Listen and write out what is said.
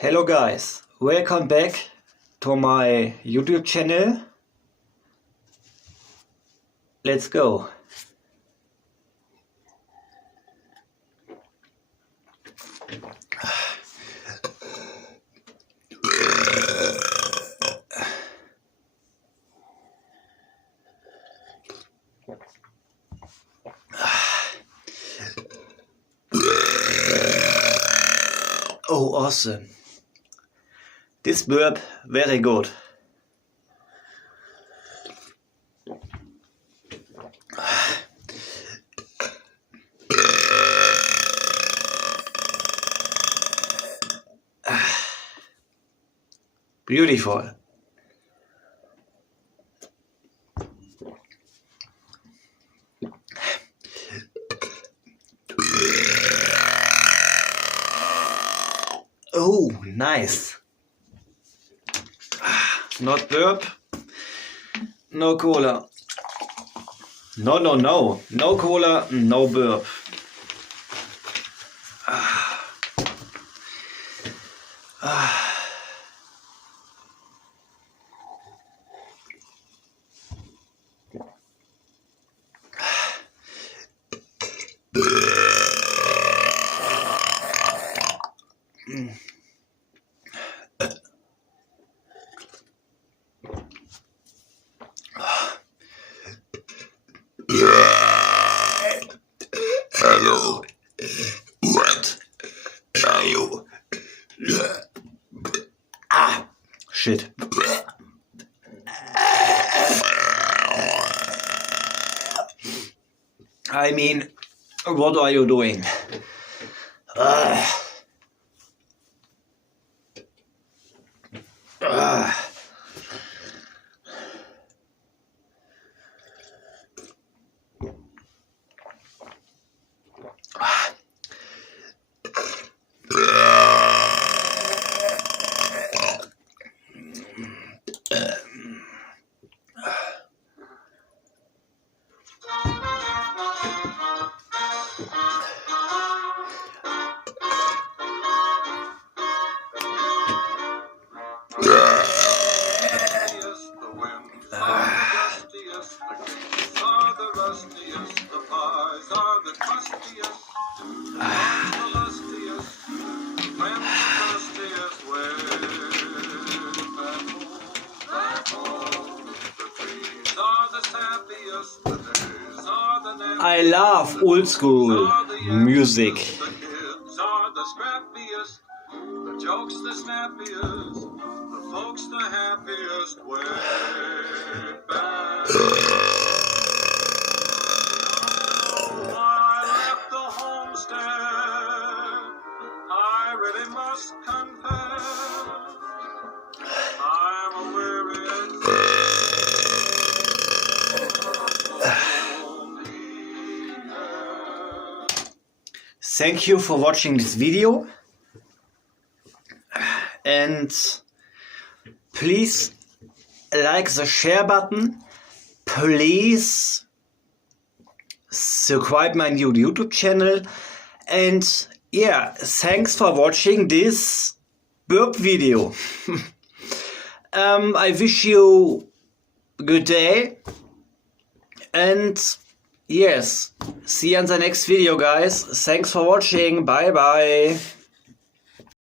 Hello guys, welcome back to my YouTube channel. Let's go. Oh, awesome. This burp, very good. Beautiful. Oh, nice. Not burp, no cola. No cola, no burp. Hello. What are you? Ah, shit. I mean, what are you doing? I love old school music. The jokes the snappiest, the folks the happiest way back. I left the homestead, I really must confess, I'm a weary Thank you for watching this video. And please like the share button. Please subscribe my new YouTube channel. And yeah, thanks for watching this burp video. I wish you a good day. And yes, see you in the next video, guys. Thanks for watching. Bye bye.